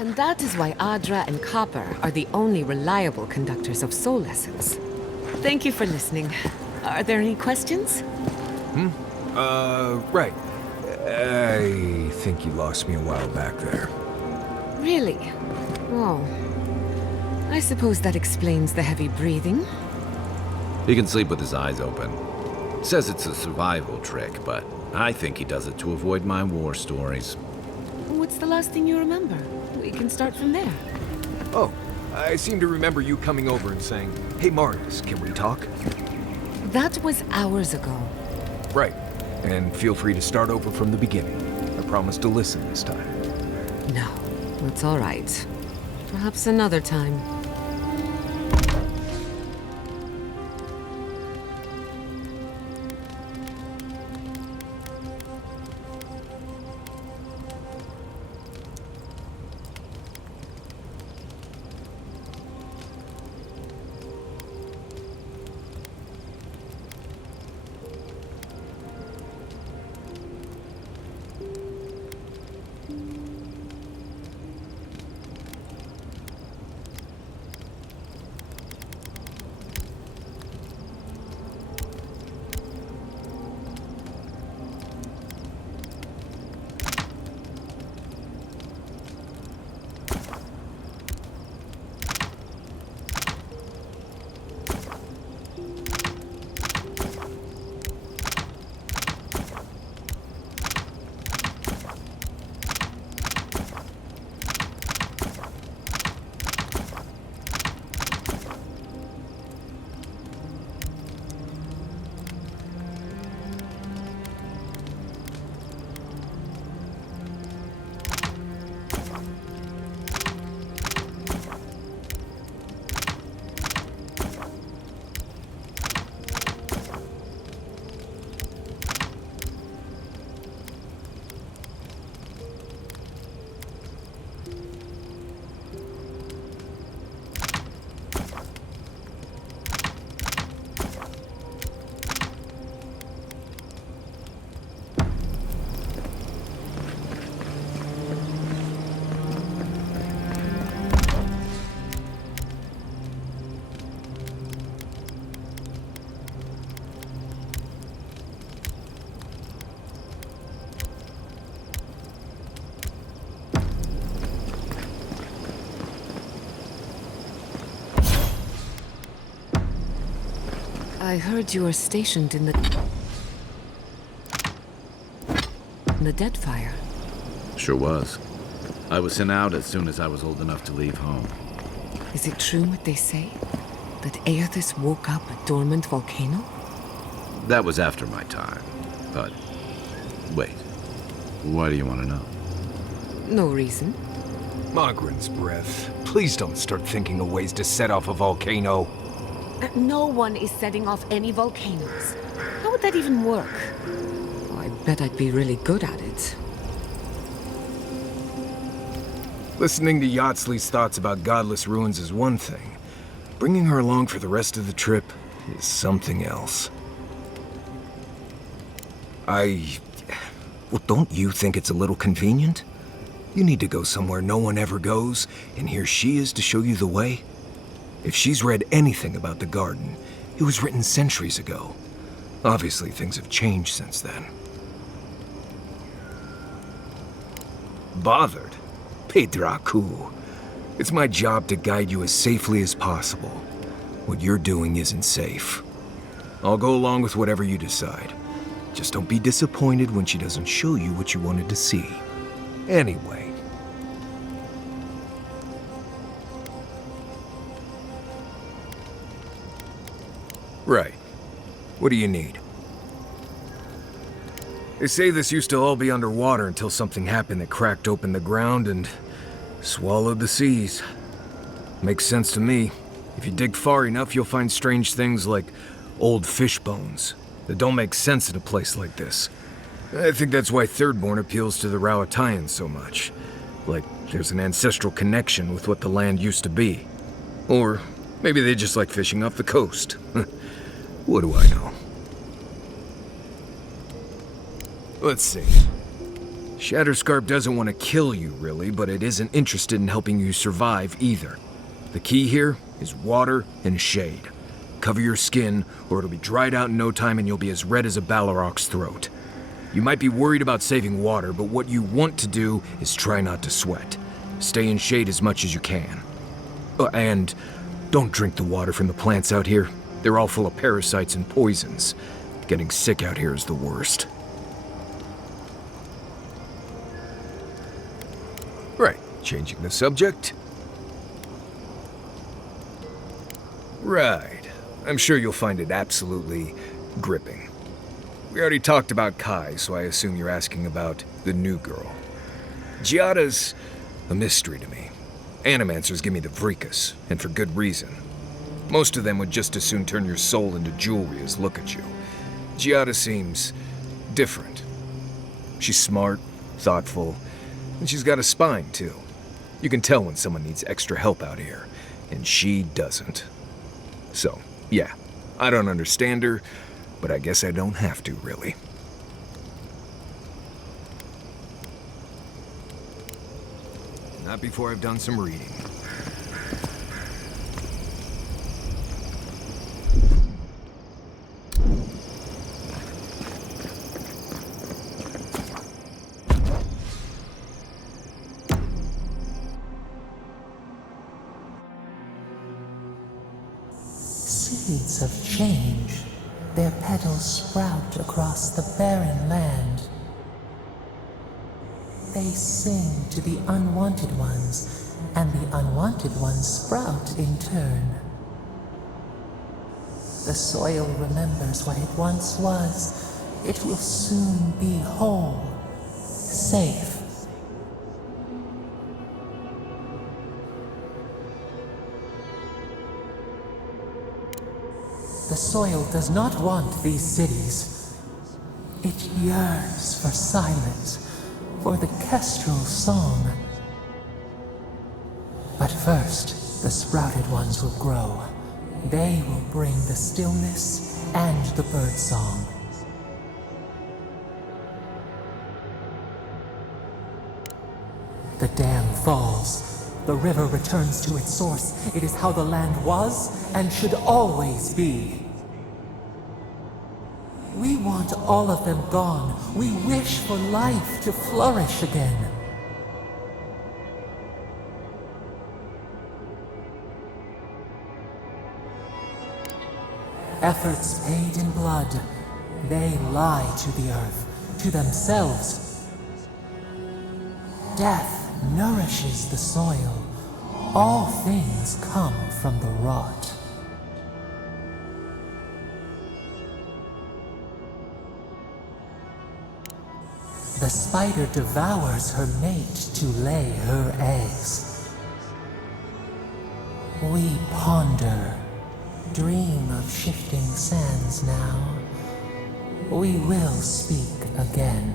And that is why Adra and Copper are the only reliable conductors of soul lessons. Thank you for listening. Are there any questions? Right. I think you lost me a while back there. Really? Oh. I suppose that explains the heavy breathing. He can sleep with his eyes open. Says it's a survival trick, but I think he does it to avoid my war stories. What's the last thing you remember? We can start from there. Oh, I seem to remember you coming over and saying, "Hey Marius, can we talk?" That was hours ago. Right. And feel free to start over from the beginning. I promise to listen this time. No, that's all right. Perhaps another time. I heard you were stationed in the Deadfire. Sure was. I was sent out as soon as I was old enough to leave home. Is it true what they say? That Aethys woke up a dormant volcano? That was after my time. But wait. Why do you want to know? No reason. Mogren's breath. Please don't start thinking of ways to set off a volcano. No one is setting off any volcanoes. How would that even work? Oh, I bet I'd be really good at it. Listening to Yatsley's thoughts about godless ruins is one thing. Bringing her along for the rest of the trip is something else. Well, don't you think it's a little convenient? You need to go somewhere no one ever goes, and here she is to show you the way? If she's read anything about the garden, it was written centuries ago. Obviously, things have changed since then. Bothered? Pedraku. It's my job to guide you as safely as possible. What you're doing isn't safe. I'll go along with whatever you decide. Just don't be disappointed when she doesn't show you what you wanted to see. Anyway. Right. What do you need? They say this used to all be underwater until something happened that cracked open the ground and swallowed the seas. Makes sense to me. If you dig far enough, you'll find strange things like old fish bones that don't make sense in a place like this. I think that's why Thirdborn appeals to the Rauataians so much. Like there's an ancestral connection with what the land used to be. Or maybe they just like fishing off the coast. What do I know? Let's see. Shatterscarp doesn't want to kill you, really, but it isn't interested in helping you survive either. The key here is water and shade. Cover your skin, or it'll be dried out in no time and you'll be as red as a Balrog's throat. You might be worried about saving water, but what you want to do is try not to sweat. Stay in shade as much as you can. And don't drink the water from the plants out here. They're all full of parasites and poisons. Getting sick out here is the worst. Right, changing the subject. Right, I'm sure you'll find it absolutely gripping. We already talked about Kai, so I assume you're asking about the new girl. Giada's a mystery to me. Animancers give me the vricus, and for good reason. Most of them would just as soon turn your soul into jewelry as look at you. Giada seems different. She's smart, thoughtful, and she's got a spine, too. You can tell when someone needs extra help out here, and she doesn't. So, yeah, I don't understand her, but I guess I don't have to, really. Not before I've done some reading. Seeds of change, their petals sprout across the barren land. They sing to the unwanted ones, and the unwanted ones sprout in turn. The soil remembers what it once was. It will soon be whole, safe. The soil does not want these cities. It yearns for silence, for the kestrel song. But first, the sprouted ones will grow. They will bring the stillness and the bird song. The dam falls. The river returns to its source. It is how the land was and should always be. We want all of them gone. We wish for life to flourish again. Efforts paid in blood, they lie to the earth, to themselves. Death nourishes the soil. All things come from the rot. The spider devours her mate to lay her eggs. We ponder, dream of shifting sands now. We will speak again.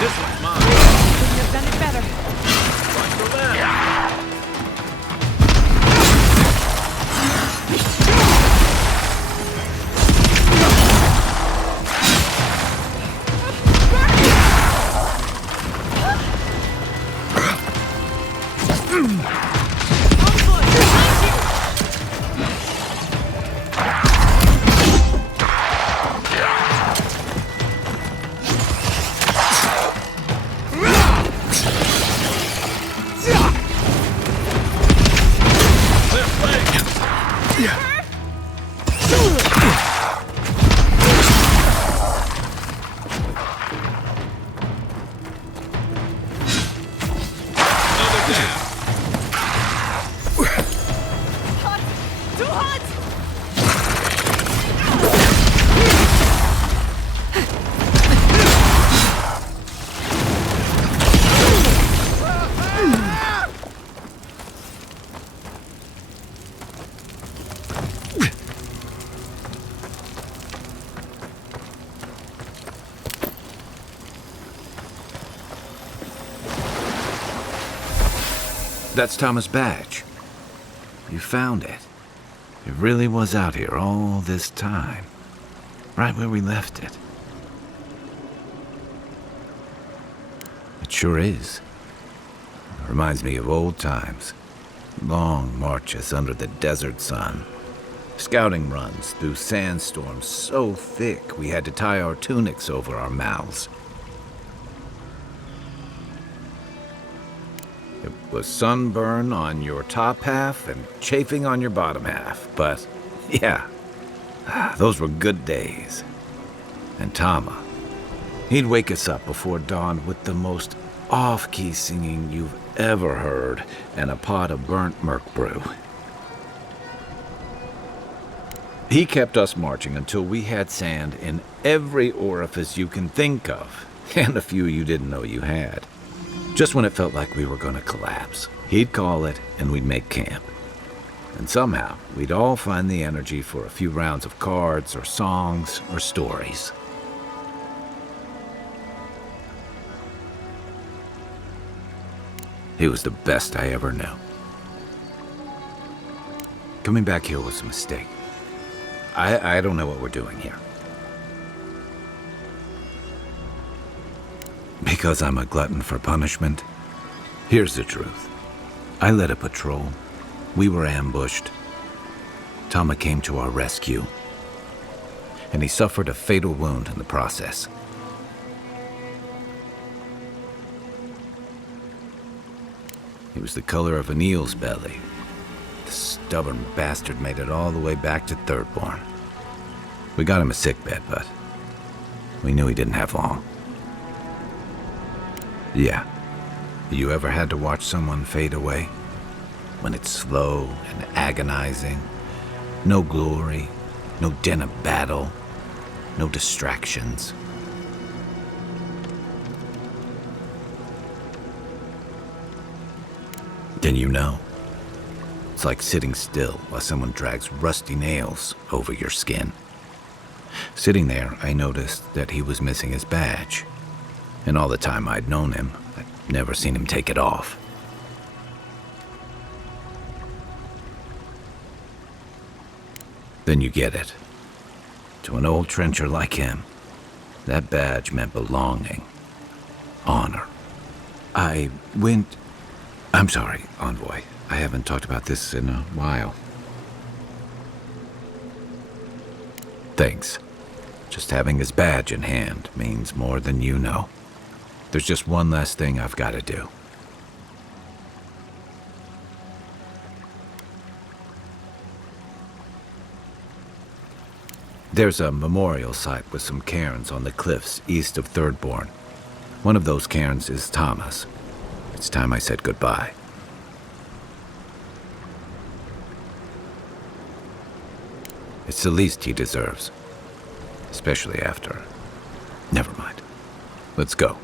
This one's mine. That's Thomas' badge. You found it. It really was out here all this time. Right where we left it. It sure is. It reminds me of old times. Long marches under the desert sun. Scouting runs through sandstorms so thick we had to tie our tunics over our mouths. It was sunburn on your top half and chafing on your bottom half, but yeah, those were good days. And Tama, he'd wake us up before dawn with the most off-key singing you've ever heard and a pot of burnt merc brew. He kept us marching until we had sand in every orifice you can think of, and a few you didn't know you had. Just when it felt like we were going to collapse, he'd call it and we'd make camp. And somehow, we'd all find the energy for a few rounds of cards or songs or stories. He was the best I ever knew. Coming back here was a mistake. I don't know what we're doing here. Because I'm a glutton for punishment? Here's the truth. I led a patrol. We were ambushed. Tama came to our rescue. And he suffered a fatal wound in the process. He was the color of an eel's belly. The stubborn bastard made it all the way back to Thirdborn. We got him a sickbed, but we knew he didn't have long. Yeah. You ever had to watch someone fade away? When it's slow and agonizing. No glory, no din of battle, no distractions. Then you know. It's like sitting still while someone drags rusty nails over your skin. Sitting there, I noticed that he was missing his badge. And all the time I'd known him, I'd never seen him take it off. Then you get it. To an old trencher like him, that badge meant belonging. Honor. I'm sorry, Envoy. I haven't talked about this in a while. Thanks. Just having his badge in hand means more than you know. There's just one last thing I've got to do. There's a memorial site with some cairns on the cliffs east of Thirdborn. One of those cairns is Tama's. It's time I said goodbye. It's the least he deserves. Especially after... Never mind. Let's go.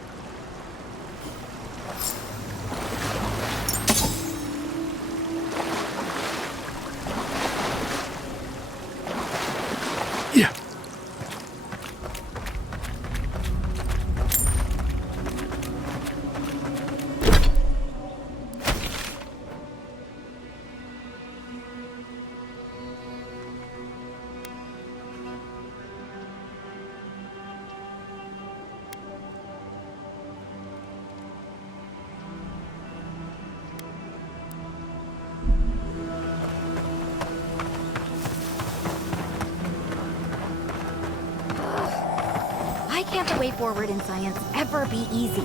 Yeah. Can't the way forward in science ever be easy?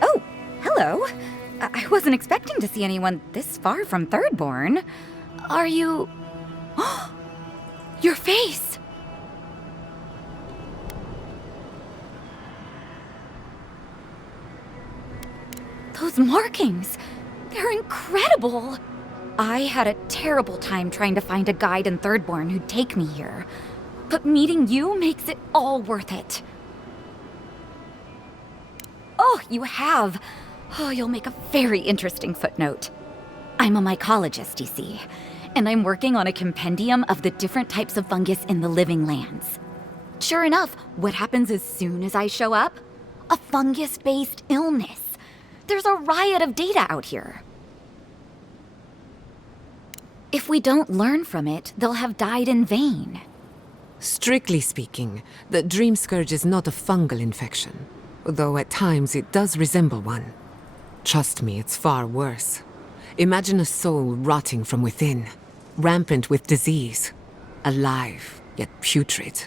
Oh, hello. I wasn't expecting to see anyone this far from Thirdborn. Are you... Your face! Those markings! They're incredible! I had a terrible time trying to find a guide in Thirdborn who'd take me here. But meeting you makes it all worth it. Oh, you have. Oh, you'll make a very interesting footnote. I'm a mycologist, you see, and I'm working on a compendium of the different types of fungus in the living lands. Sure enough, what happens as soon as I show up? A fungus-based illness. There's a riot of data out here. If we don't learn from it, they'll have died in vain. Strictly speaking, the dream scourge is not a fungal infection, though at times it does resemble one. Trust me, it's far worse. Imagine a soul rotting from within, rampant with disease, alive yet putrid.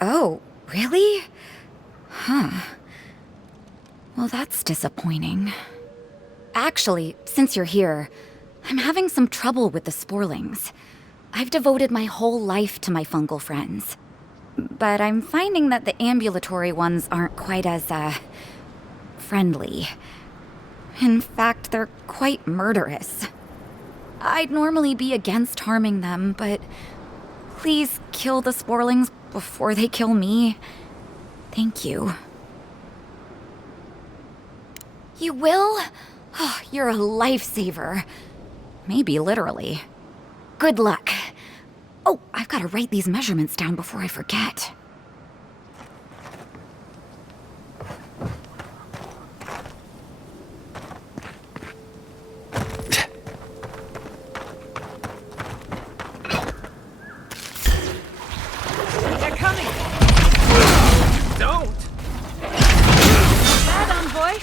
Oh, really? Huh. Well, that's disappointing. Actually, since you're here, I'm having some trouble with the sporlings. I've devoted my whole life to my fungal friends. But I'm finding that the ambulatory ones aren't quite as, friendly. In fact, they're quite murderous. I'd normally be against harming them, but please kill the sporlings before they kill me. Thank you. You will? Oh, you're a lifesaver. Maybe literally. Good luck. Oh, I've got to write these measurements down before I forget. They're coming! Don't! Bad envoy!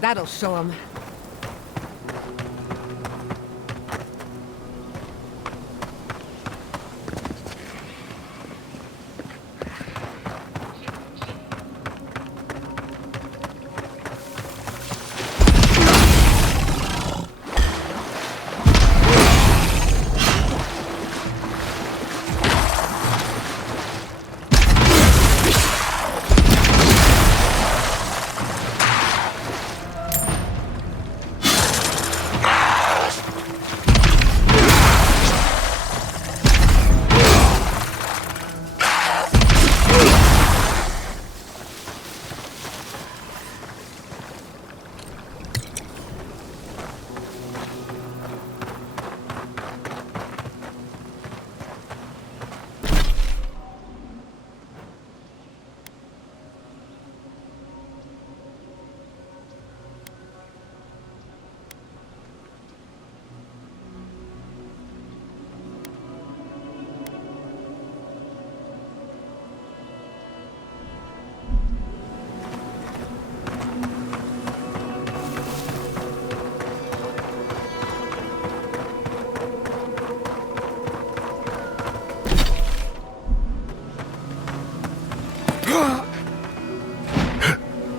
That'll show them.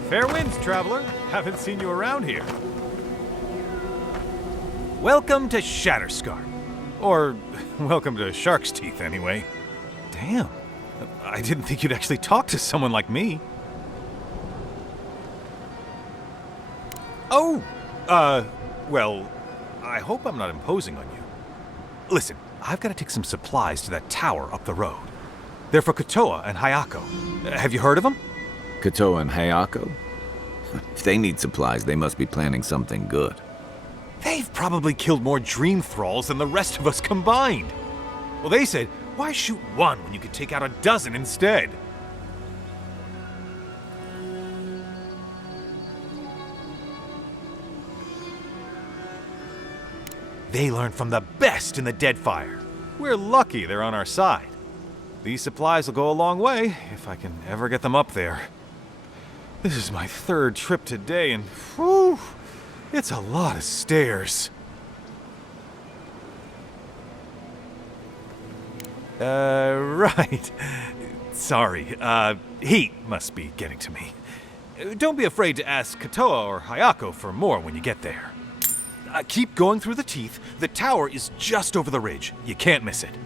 Fair winds, traveler. Haven't seen you around here. Welcome to Shatterscar. Or, welcome to Shark's Teeth, anyway. Damn. I didn't think you'd actually talk to someone like me. Oh! Well, I hope I'm not imposing on you. Listen, I've got to take some supplies to that tower up the road. They're for Kotoa and Hayako. Have you heard of them? Kotoa and Hayako? If they need supplies, they must be planning something good. They've probably killed more dream thralls than the rest of us combined. Well, they said, why shoot one when you could take out a dozen instead? They learned from the best in the Deadfire. We're lucky they're on our side. These supplies will go a long way, if I can ever get them up there. This is my third trip today, and whew, it's a lot of stairs. Right. Sorry, heat must be getting to me. Don't be afraid to ask Kotoa or Hayako for more when you get there. Keep going through the teeth. The tower is just over the ridge. You can't miss it.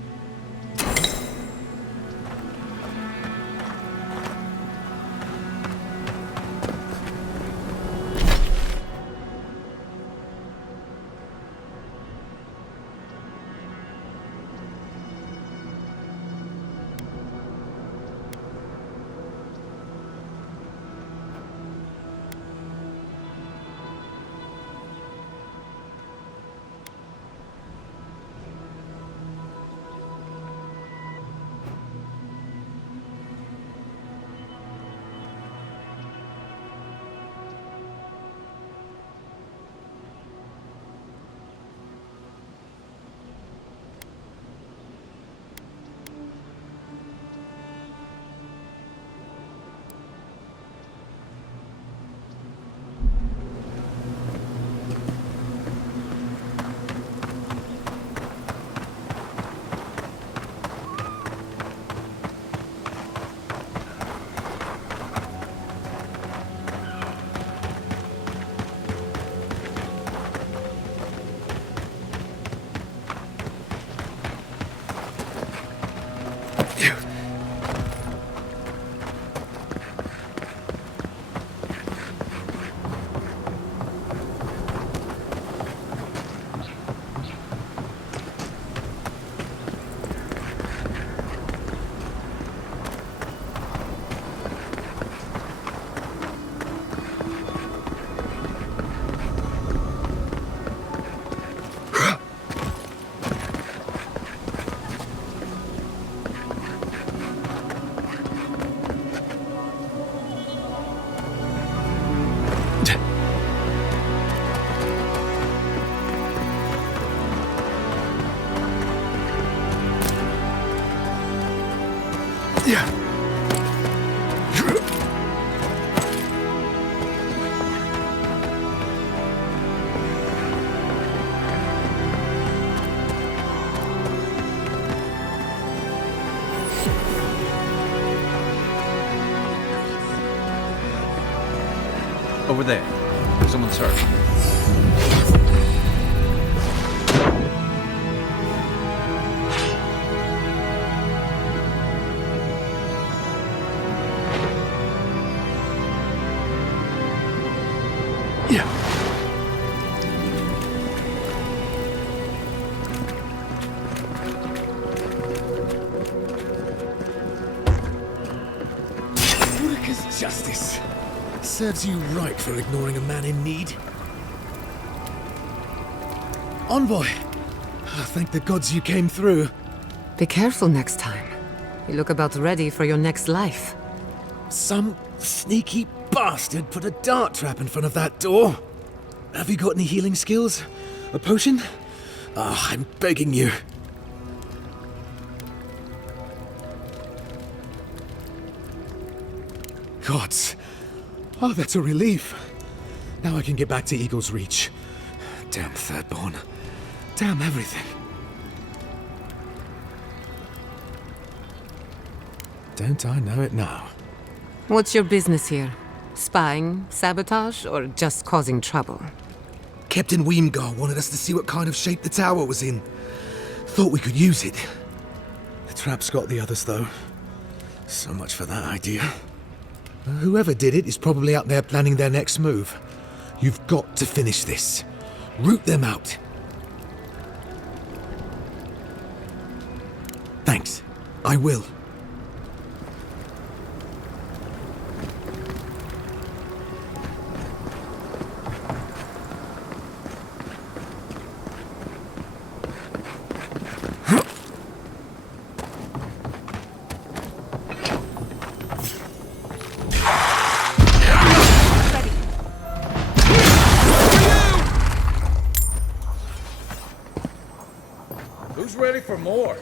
Over there. Someone's hurt. Ulrica's justice. Serves you right for ignoring a man in need. Envoy! Thank the gods you came through. Be careful next time. You look about ready for your next life. Some sneaky bastard put a dart trap in front of that door. Have you got any healing skills? A potion? Ah, I'm begging you. Gods. Oh, that's a relief. Now I can get back to Eagle's Reach. Damn Thirdborn. Damn everything. Don't I know it now? What's your business here? Spying, sabotage, or just causing trouble? Captain Weemgar wanted us to see what kind of shape the tower was in. Thought we could use it. The trap's got the others, though. So much for that idea. Whoever did it is probably out there planning their next move. You've got to finish this. Root them out. Thanks. I will. Who's ready for more?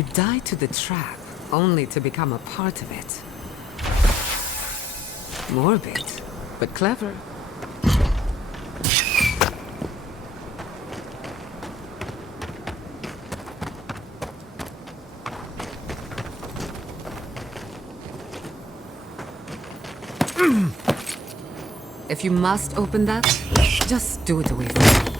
You die to the trap, only to become a part of it. Morbid, but clever. If you must open that, just do it away from me.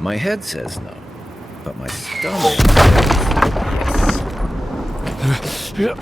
My head says no, but my stomach says yes.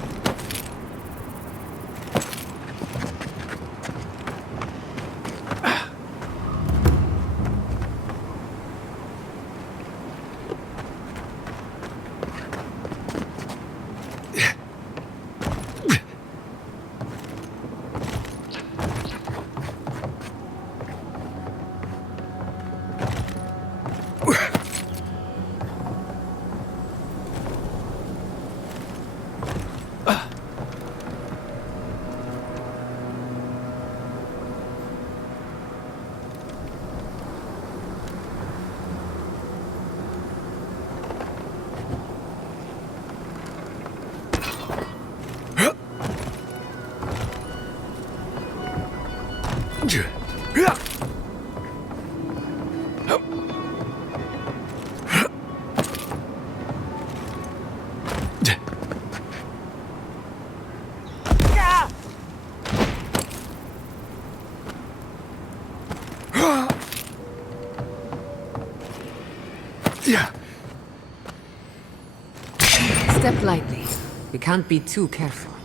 Step lightly. We can't be too careful.